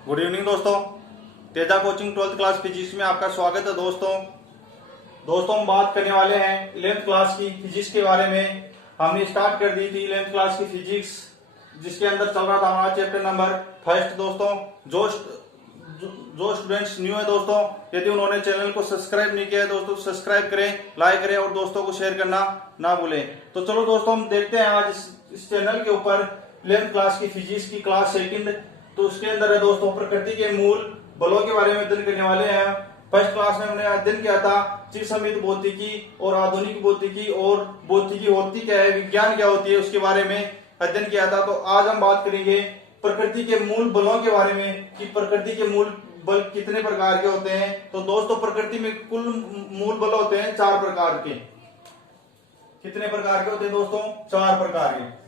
Good evening दोस्तों। Teja coaching 12th class physics में आपका स्वागत है दोस्तों हम बात करने वाले हैं 11th क्लास की फिजिक्स के बारे में। हमने स्टार्ट कर दी थी 11th क्लास की फिजिक्स, जिसके अंदर चल रहा था हमारा चैप्टर नंबर फर्स्ट। दोस्तों जो स्टूडेंट्स न्यू है दोस्तों, यदि उन्होंने चैनल को सब्सक्राइब नहीं किया है दोस्तों, सब्सक्राइब करें, लाइक करें और दोस्तों को शेयर करना ना भूलें। तो चलो दोस्तों हम देखते हैं आज इस चैनल के ऊपर 11th क्लास की फिजिक्स की क्लास सेकंड। तो उसके अंदर है दोस्तों प्रकृति के मूल बलों के बारे में अध्ययन करने वाले हैं। फर्स्ट क्लास में हमने अध्ययन किया था चिरसमित भौतिकी और आधुनिक भौतिकी, और भौतिकी होती क्या है, विज्ञान क्या होती है, उसके बारे में अध्ययन किया था। तो आज हम बात करेंगे प्रकृति के मूल बलों के बारे में कि प्रकृति के मूल बल कितने प्रकार के होते हैं। तो दोस्तों प्रकृति में कुल मूल बल होते हैं 4 प्रकार के। कितने प्रकार के होते हैं दोस्तों? 4 प्रकार के।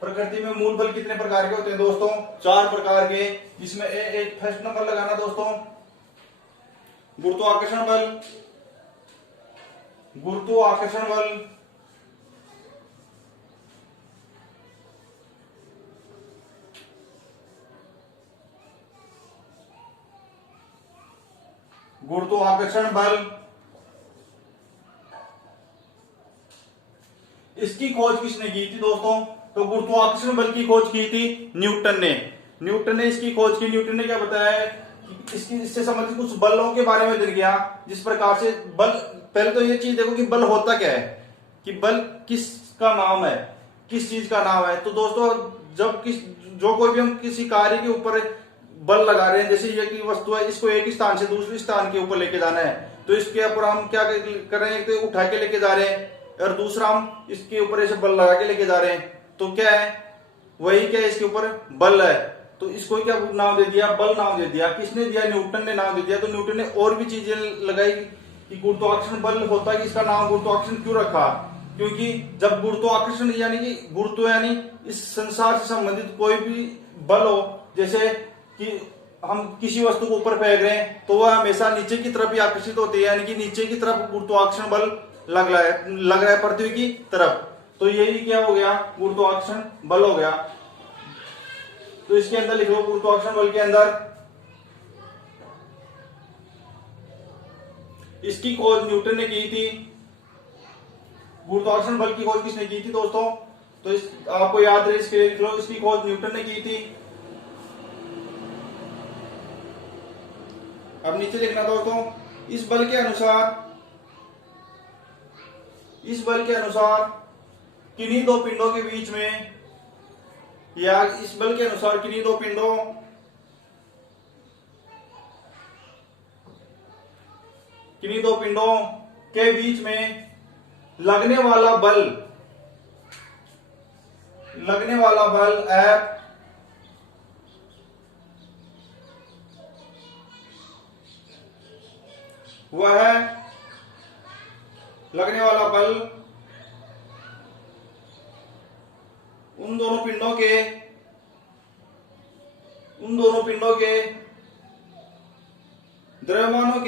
प्रकृति में मूल बल कितने प्रकार के होते हैं दोस्तों? 4 प्रकार के। जिसमें एक फर्स्ट नंबर लगाना दोस्तों, गुरुत्वाकर्षण बल। गुरुत्वाकर्षण बल, गुरुत्वाकर्षण बल, इसकी खोज किसने की थी दोस्तों? तो गुरुत्वाकर्षण बल की खोज की थी न्यूटन ने इसकी खोज की। न्यूटन ने क्या बताया है कि इससे संबंधित कुछ बलों के बारे में दे दिया, जिस प्रकार से बल। पहले तो ये चीज देखो कि बल होता क्या है, कि बल किसका नाम है, किस चीज का नाम है। तो दोस्तों जब जो कोई भी हम किसी कार्य के ऊपर बल लगा रहे हैं, जैसे ये की वस्तु है, इसको एक स्थान से दूसरे स्थान के ऊपर लेके जाना है, तो इसके ऊपर हम क्या कर रहे हैं, तो उठा के लेके जा रहे हैं, और दूसरा हम इसके ऊपर ऐसे बल लगा के लेके जा रहे हैं। तो क्या है, वही क्या है, इसके ऊपर बल है। तो इसको क्या नाम दे दिया? बल नाम दे दिया। किसने दिया? न्यूटन ने नाम दे दिया। तो न्यूटन ने और भी चीजें लगाई कि गुरुत्वाकर्षण बल होता है, इसका नाम गुरुत्वाकर्षण क्यों रखा? क्योंकि जब गुरुत्वाकर्षण यानी कि गुरुत्व यानी इस संसार से संबंधित कोई भी बल हो, जैसे कि हम किसी वस्तु को ऊपर फेंक रहे हैं तो वह हमेशा नीचे की तरफ ही आकर्षित होती है, यानी कि नीचे की तरफ गुरुत्वाकर्षण बल लग रहा है पृथ्वी की तरफ। तो यही क्या हो गया? गुरुत्वाकर्षण बल हो गया। तो इसके अंदर लिख लो, गुरुत्वाकर्षण बल के अंदर इसकी खोज न्यूटन ने की थी। गुरुत्वाकर्षण बल की खोज किसने की थी दोस्तों? तो आपको याद रहे, इसके लिए लिख लो, इसकी खोज न्यूटन ने की थी। अब नीचे लिखना दोस्तों, इस बल के अनुसार किन्हीं दो पिंडों के बीच में, या इस बल के अनुसार किन्हीं दो पिंडों के बीच में लगने वाला बल F वह लगने वाला बल उन दोनों पिंडों के द्रव्यमानों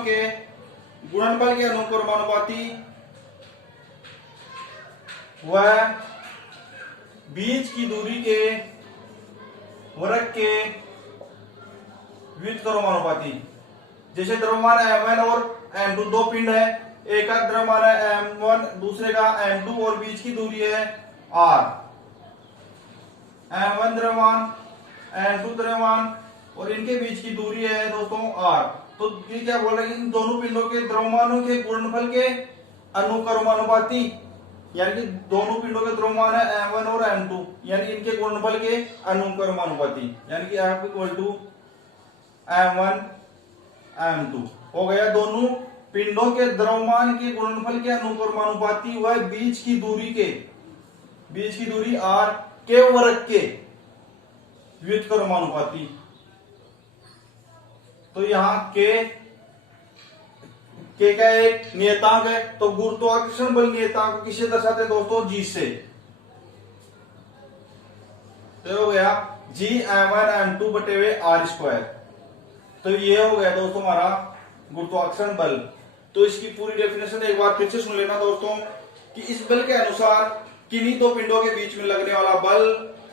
के गुणनफल के अनुक्रमानुपाती वह बीच की दूरी के वर्ग के व्युत्क्रमानुपाती। जैसे द्रव्यमान m1 और m2 दो पिंड है, एक का द्रव्यमान है m1, दूसरे का m2, और बीच की दूरी है r। m1 द्रव्यमान, m2 द्रव्यमान, और इनके बीच की दूरी है दोस्तों r। तो ये क्या बोल रहे हैं, इन दोनों पिंडों के द्रव्यमानों के गुणनफल के अनुक्रमानुपाती, यानी कि दोनों पिंडों के द्रव्यमान है m1 और m2, यानी इनके गुणनफल के अनुक्रमानुपाती, यानी कि F equal to m1 m2 हो गया। दोनों पिंडों के द्रव्यमान के गुणनफल के अनुक्रमानुपाती वह बीच की दूरी r के वर्ग के व्युत्क्रमानुपाती। तो यहाँ के का एक नियतांक है, तो गुरुत्वाकर्षण बल नियतांक किससे दर्शाते हैं दोस्तों? जी से। तो हो गया जी m1 m2 बटे हुए r स्क्वायर। तो तो ये हो गया दोस्तों हमारा गुरुत्वाकर्षण बल। तो इसकी पूरी डेफिनेशन एक बार फिर से सुन लेना दोस्तों कि इस बल के अनुसार किन्हीं दो पिंडों के बीच में लगने वाला बल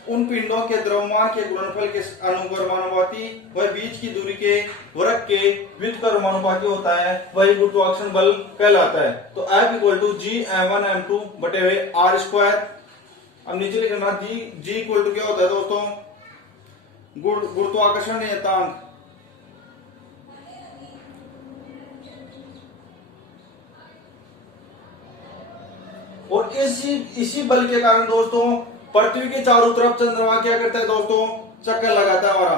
उन पिंडों के द्रव्यमान के गुणनफल के अनुक्रमानुपाती व बीच की दूरी के वर्ग के व्युत्क्रमानुपाती होता है, वही गुरुत्वाकर्षण बल कहलाता है। तो F equal to ji m1 m2 बटे हुए r स्क्वायर। अब नीचे लिखना जी इक्वल टू क्या होता है दोस्तों, गुरुत्वाकर्षण नियतांक और इसी बल के कारण दोस्तों पृथ्वी के चारों तरफ चंद्रमा क्या करता है दोस्तों, चक्कर लगाता है हमारा।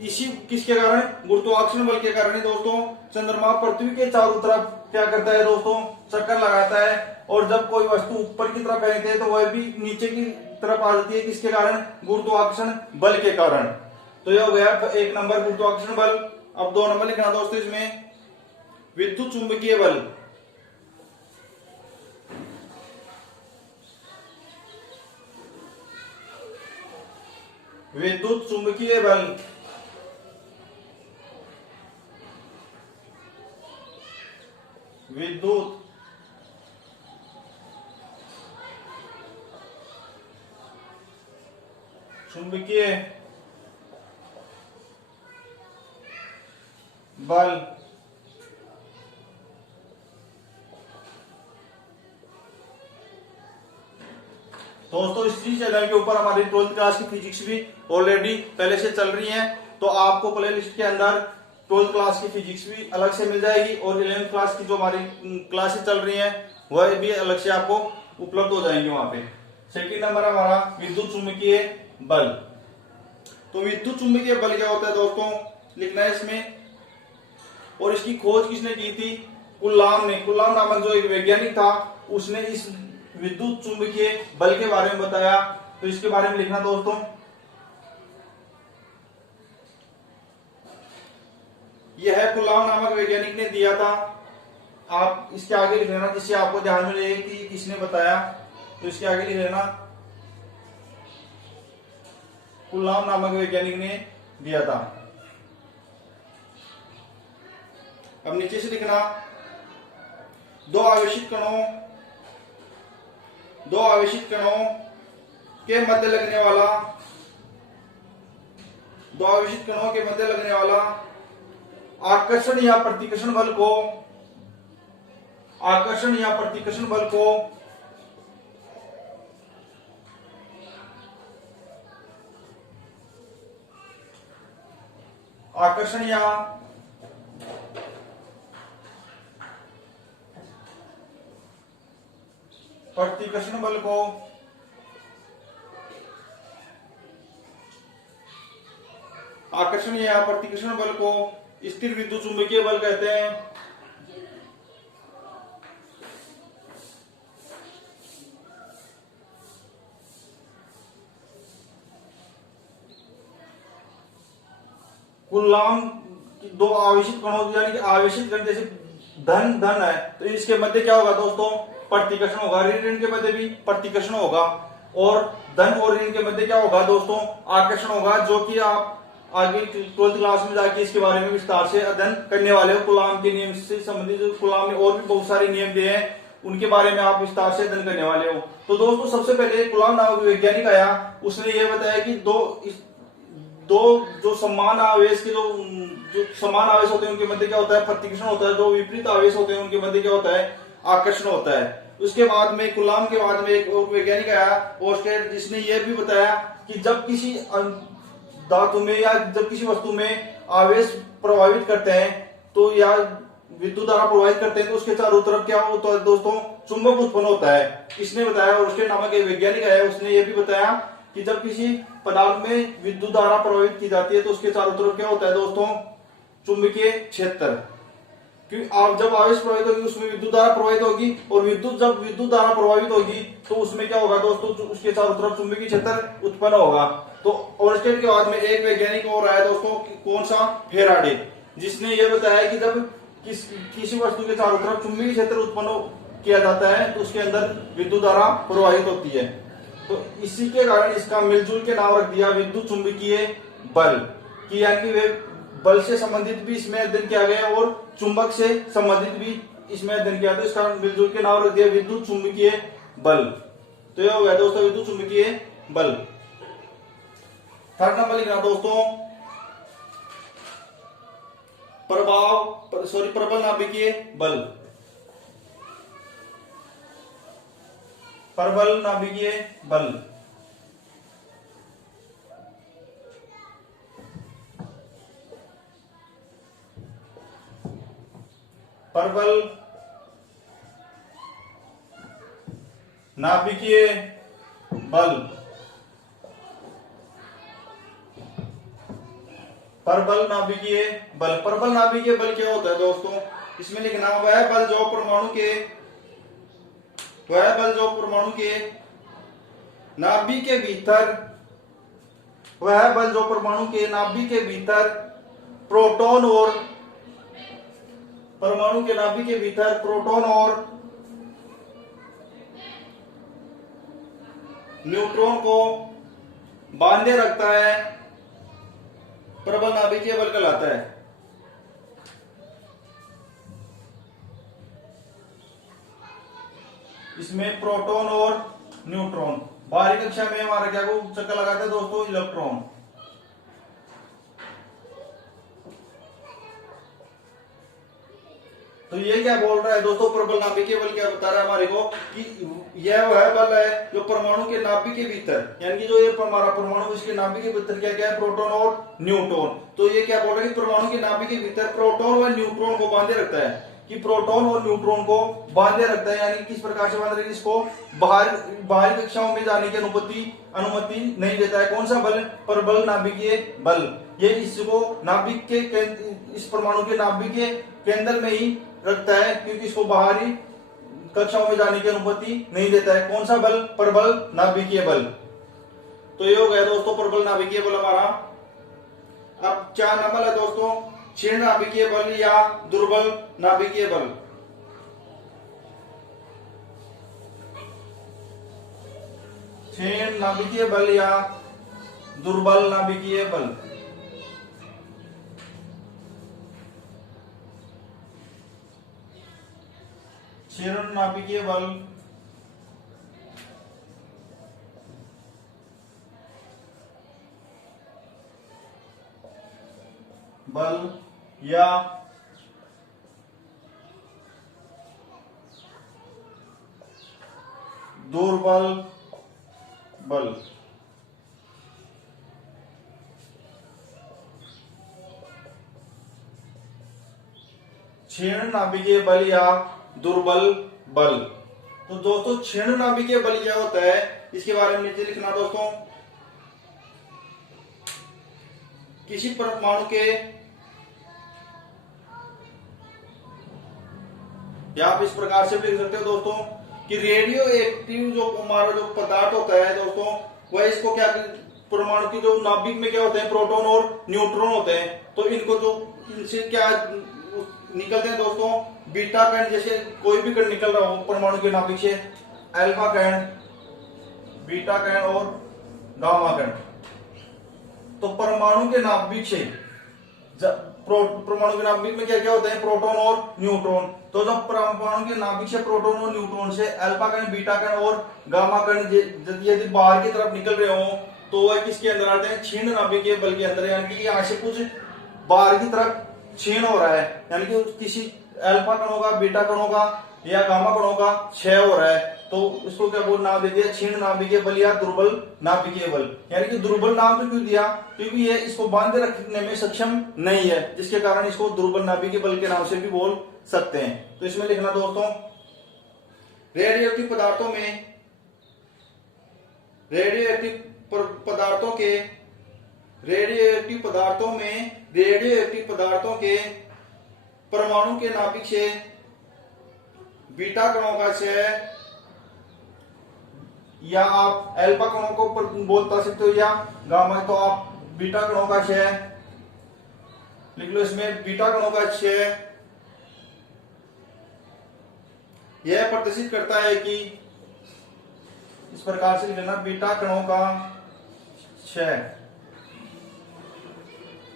इसी किसके कारण, गुरुत्वाकर्षण बल के कारण ही दोस्तों चंद्रमा पृथ्वी के चारों तरफ क्या करता है दोस्तों, चक्कर लगाता है। और जब कोई वस्तु ऊपर की तरफ फेंकते हैं तो वह भी नीचे की तरफ आ जाती है, किसके कारण, गुरुत्वाकर्षण बल के कारण। तो यह हो गया एक नंबर गुरुत्वाकर्षण बल। अब 2 नंबर लिखना दोस्तों इसमें विद्युत चुंबकीय बल। विद्युत चुंबकीय बल विद्युत चुंबकीय बल दोस्तों इसी चैनल के ऊपर हमारी 12th क्लास की फिजिक्स भी ऑलरेडी पहले से चल रही है, तो आपको प्लेलिस्ट के अंदर 12th क्लास की फिजिक्स भी अलग से मिल जाएगी और 11th क्लास की जो हमारी क्लासेस चल रही हैं वह भी अलग से आपको उपलब्ध हो जाएंगे वहां पे। सेकंड नंबर हमारा विद्युत चुंबकीय बल। तो विद्युत चुंबकीय बल क्या होता है दोस्तों, लिखना है इसमें। और इसकी खोज किसने की थी, कुलाम ने। कुलाम नामक जो एक वैज्ञानिक था उसने इस विद्युत चुंबकीय बल के बारे में बताया। तो इसके बारे में लिखना दोस्तों, यह कुलाम नामक वैज्ञानिक ने दिया था। आप इसके आगे लिख लेना जिससे आपको ध्यान में रहे कि किसने बताया। तो इसके आगे लिख लेना कुलाम नामक वैज्ञानिक ने दिया था। अब नीचे से लिखना दो आवेशित कणों के मध्य लगने वाला आकर्षण या प्रतिकर्षण बल को आकर्षण या प्रतिकर्षण बल को स्थिर विद्युत चुंबकीय बल कहते हैं। कुलाम दो आवेशित कणों यानी कि आवेशित कण जैसे धन है तो इसके मध्य क्या होगा दोस्तों, प्रतिकर्षण होगा। ऋण के मध्य भी प्रतिकर्षण होगा और धन और ऋण के मध्य क्या होगा दोस्तों, आकर्षण होगा। जो कि आप आगे 12th क्लास में जाके इसके बारे में विस्तार से अध्ययन करने वाले हो। कुलाम के नियम से संबंधित जो कुलाम ने और भी बहुत सारे नियम दिए हैं उनके बारे में आप विस्तार से अध्ययन करने वाले हो। तो दोस्तों सबसे पहले कुलाम नामक वैज्ञानिक आया, उसने ये बताया कि दो जो समान आवेश के जो समान आवेश होते हैं उनके मध्य क्या होता है, प्रतिकर्षण होता है। जो विपरीत आवेश होते हैं उनके मध्य क्या होता है, आकर्षण होता है। उसके बाद में कुलाम के बाद में एक और वैज्ञानिक आया और जिसने ये भी बताया कि जब किसी धातु में या जब किसी वस्तु में आवेश प्रभावित करते हैं तो या विद्युत धारा प्रभावित करते हैं तो उसके चारों तरफ क्या होता है दोस्तों, चुंबक उत्पन्न होता है। इसने बताया और उसके नामक एक वैज्ञानिक है उसने ये भी बताया कि जब किसी पदार्थ में विद्युत धारा प्रभावित की जाती है तो उसके चारों तरफ क्या होता है दोस्तों, चुंबकीय क्षेत्र। क्योंकि आप जब आवेश प्रभावित होगी उसमें विद्युत धारा प्रभावित होगी और जब विद्युत धारा प्रभावित होगी तो उसमें क्या होगा दोस्तों, उसके चारों तरफ चुंबकीय क्षेत्र उत्पन्न होगा। तो और इसके बाद में एक वैज्ञानिक और आया दोस्तों, कौन सा, फेराडे, जिसने ये बताया कि जब किसी वस्तु के चारों तरफ चुंबकीय क्षेत्र उत्पन्न किया जाता है तो उसके अंदर विद्युत धारा प्रवाहित होती है। तो इसी के कारण इसका मिलजुल के नाम रख दिया विद्युत चुंबकीय बल की, यानी वे बल से संबंधित भी इसमें अध्ययन किया गया और चुंबक से संबंधित भी इसमें अध्ययन किया, तो इसका मिलजुल के नाम रख दिया विद्युत चुंबकीय बल। तो ये हो गया दोस्तों विद्युत चुंबकीय बल। थर्ड नंबर लिखना दोस्तों प्रबल नाभिकीय बल। प्रबल नाभिकीय बल, प्रबल नाभिकीय बल, प्रबल नाभिकीय बल। प्रबल नाभिकीय बल क्या होता है दोस्तों? इसमें लिखना वह बल जो परमाणु के नाभिक के भीतर, वह बल जो परमाणु के नाभिक के भीतर प्रोटॉन और परमाणु के नाभिक के भीतर प्रोटॉन और न्यूट्रॉन को बांधे रखता है, प्रबल नाभिकीय बल कहलाता है। इसमें प्रोटॉन और न्यूट्रॉन, बाहरी कक्षा में हमारा क्या को चक्कर लगाते हैं दोस्तों? इलेक्ट्रॉन। तो ये क्या बोल रहा है दोस्तों? प्रबल नाभिकीय बल क्या बता रहा है हमारे को कि यह वह बल है जो परमाणु के नाभिक के भीतर, यानी कि जो ये हमारा परमाणु इसके नाभिक के भीतर क्या क्या है? प्रोटॉन और न्यूट्रॉन। तो ये क्या बोल रहा है कि परमाणु के नाभिक के भीतर प्रोटॉन व न्यूट्रॉन को बांधे रखता है, कि प्रोटॉन और न्यूट्रॉन को बांधे रखता है। यानी किस प्रकार से बांध रखता है? इसको बाहरी कक्षाओं में जाने की अनुमति नहीं देता है। कौन सा बल? प्रबल नाभिकीय बल। ये इसको नाभिक के इस परमाणु के नाभिक के केंद्र में ही रखता है, क्योंकि इसको बाहरी कक्षाओं में जाने की अनुमति नहीं देता है। कौन सा बल? प्रबल नाभिकीय बल। तो ये हो गया दोस्तों प्रबल नाभिकीय बल हमारा। अब 4 नंबर है दोस्तों क्षीण नाभिकीय बल या दुर्बल नाभिकीय बल। क्षीण नाभिकीय बल या दुर्बल नाभिकीय बल। क्षीण नाभिकीय बल या दुर्बल बल। क्षीण नाभिकीय बल या दुर्बल बल। तो दोस्तों क्षीण नाभिकीय बल क्या होता है इसके बारे में नीचे लिखना दोस्तों। किसी परमाणु के, या आप इस प्रकार से भी लिख सकते हो दोस्तों कि रेडियो एक्टिव जो हमारा जो पदार्थ होता है दोस्तों, वह इसको क्या, परमाणु की जो नाभिक में क्या होते हैं? प्रोटॉन और न्यूट्रॉन होते हैं। तो इनको जो इनसे क्या निकलते हैं दोस्तों? बीटा कण, जैसे कोई भी कण निकल रहा हो परमाणु के नाभिक से, अल्फा कण, बीटा कण और गामा कण। तो परमाणु के नाभिक से, परमाणु के नाभिक में क्या क्या होते हैं? प्रोटॉन और न्यूट्रॉन। तो जब परमाणु के नाभिक से प्रोटॉन और न्यूट्रॉन से अल्फा कण, बीटा कण और गामा कण यदि बाहर की तरफ निकल रहे हो तो वह किसके अंदर आते हैं? क्षीण नाभिकीय बल के अंदर। यानी कि यहाँ से कुछ बाहर की तरफ क्षीण हो रहा है, यानी कि किसी अल्फा कणों का, बीटा कणों का या गामा कणों का क्षय हो रहा है। तो इसको क्या बोल नाम दे दिया? क्षीण नाभिकीय बल या दुर्बल नाभिकीय बल। यानी कि दुर्बल नाम तो क्यों दिया? क्योंकि ये इसको बांधे रखने में सक्षम नहीं है, जिसके कारण इसको दुर्बल नाभिकीय बल के नाम से भी बोल सकते हैं। तो इसमें लिखना दोस्तों रेडियोएक्टिव पदार्थों में, रेडियोएक्टिव पदार्थों के परमाणु के नाभिक से बीटा कणों का क्षय, या आप अल्फा कणों को बोलता सकते हो या गामा, तो आप बीटा कणों का क्षय लिख लो। इसमें बीटा कणों का क्षय यह प्रदर्शित करता है कि, इस प्रकार से लिख लेना, बीटा कणों का क्षय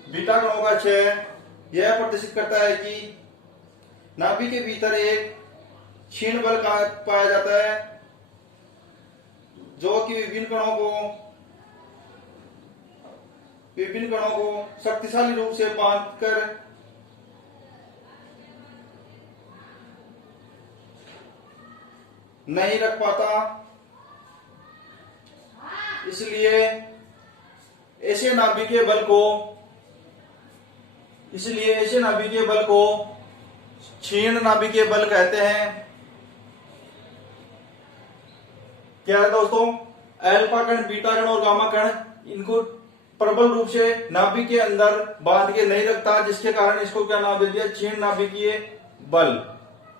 बीटा कणों का क्षय यह प्रदर्शित करता है कि नाभिक के भीतर एक क्षीण बल का पाया जाता है जो कि विभिन्न कणों को शक्तिशाली रूप से बांधकर नहीं रख पाता। इसलिए ऐसे नाभिकीय बल को क्षीण नाभिकीय बल कहते हैं। क्या है दोस्तों, अल्फा कण, बीटा कण और गामा कण इनको प्रबल रूप से नाभिक के अंदर बांध के नहीं रखता, जिसके कारण इसको क्या नाम दे दिया, क्षीण नाभिकीय बल।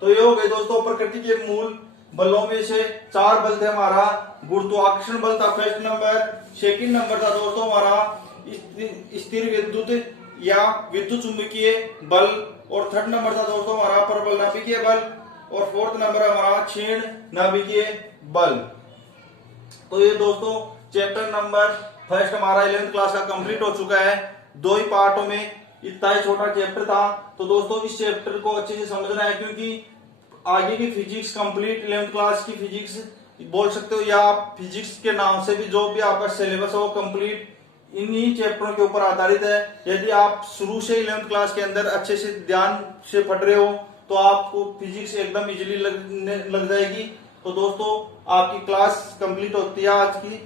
तो ये हो गए दोस्तों प्रकृति के मूल बलों में से 4 बल थे। हमारा गुरुत्वाकर्षण बल था फर्स्ट नंबर, सेकंड नंबर था दोस्तों हमारा स्थिर विद्युत या विद्युत चुंबकीय बल, और थर्ड नंबर था दोस्तों हमारा प्रबल नाभिकीय बल, और फोर्थ नंबर हमारा क्षीण नाभिकीय बल। तो ये दोस्तों चैप्टर नंबर फर्स्ट हमारा 11th क्लास का कंप्लीट हो चुका है। 2 ही पार्टों में, इतना ही छोटा चैप्टर था। तो दोस्तों इस चैप्टर को अच्छे से समझना है, क्योंकि आगे की फिजिक्स कंप्लीट 11th क्लास की फिजिक्स बोल सकते हो, या आप फिजिक्स के नाम से भी जो भी आपका सिलेबस है वो कंप्लीट इन्हीं चैप्टरों के ऊपर आधारित है। यदि आप शुरू से 11th क्लास के अंदर अच्छे से ध्यान से पढ़ रहे हो तो आपको फिजिक्स एकदम इजीली लग जाएगी। तो दोस्तों आपकी क्लास कंप्लीट होती है आज की।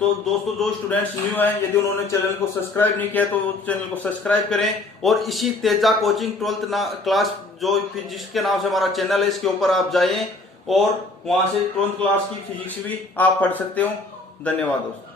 तो दोस्तों जो स्टूडेंट्स न्यू हैं, यदि उन्होंने चैनल को सब्सक्राइब नहीं किया तो चैनल को सब्सक्राइब करें, और इसी तेजा कोचिंग 12th क्लास जो फिजिक्स के नाम से हमारा चैनल है, इसके ऊपर आप जाइए और वहां से 12th क्लास की फिजिक्स भी आप पढ़ सकते हो। धन्यवाद दोस्तों।